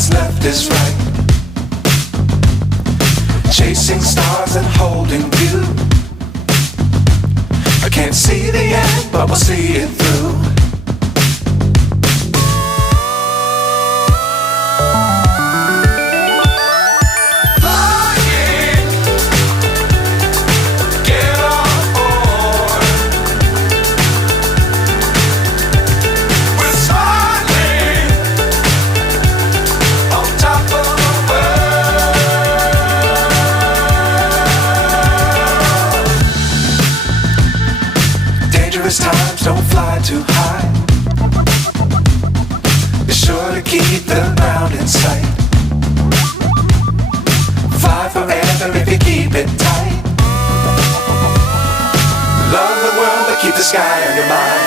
what's left is right. Chasing stars and holding you. I can't see the end, but we'll see it through. Times don't fly too high. Be sure to keep the ground in sight. Fly forever if you keep it tight. Love the world but keep the sky on your mind.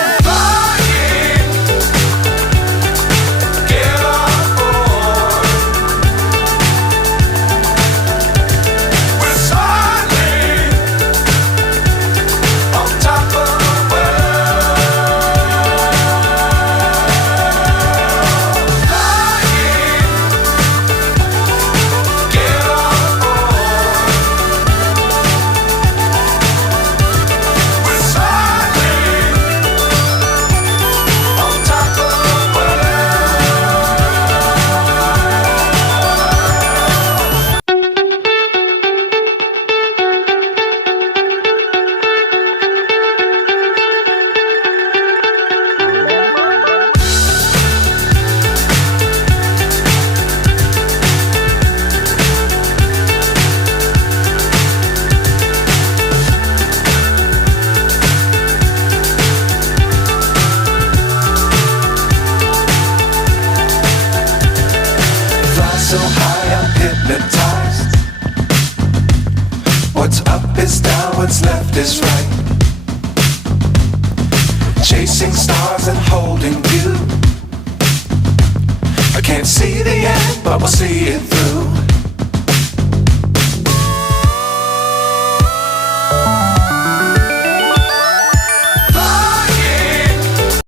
So high I'm hypnotized. What's up is down, what's left is right. Chasing stars and holding you. I can't see the end, but we'll see it through.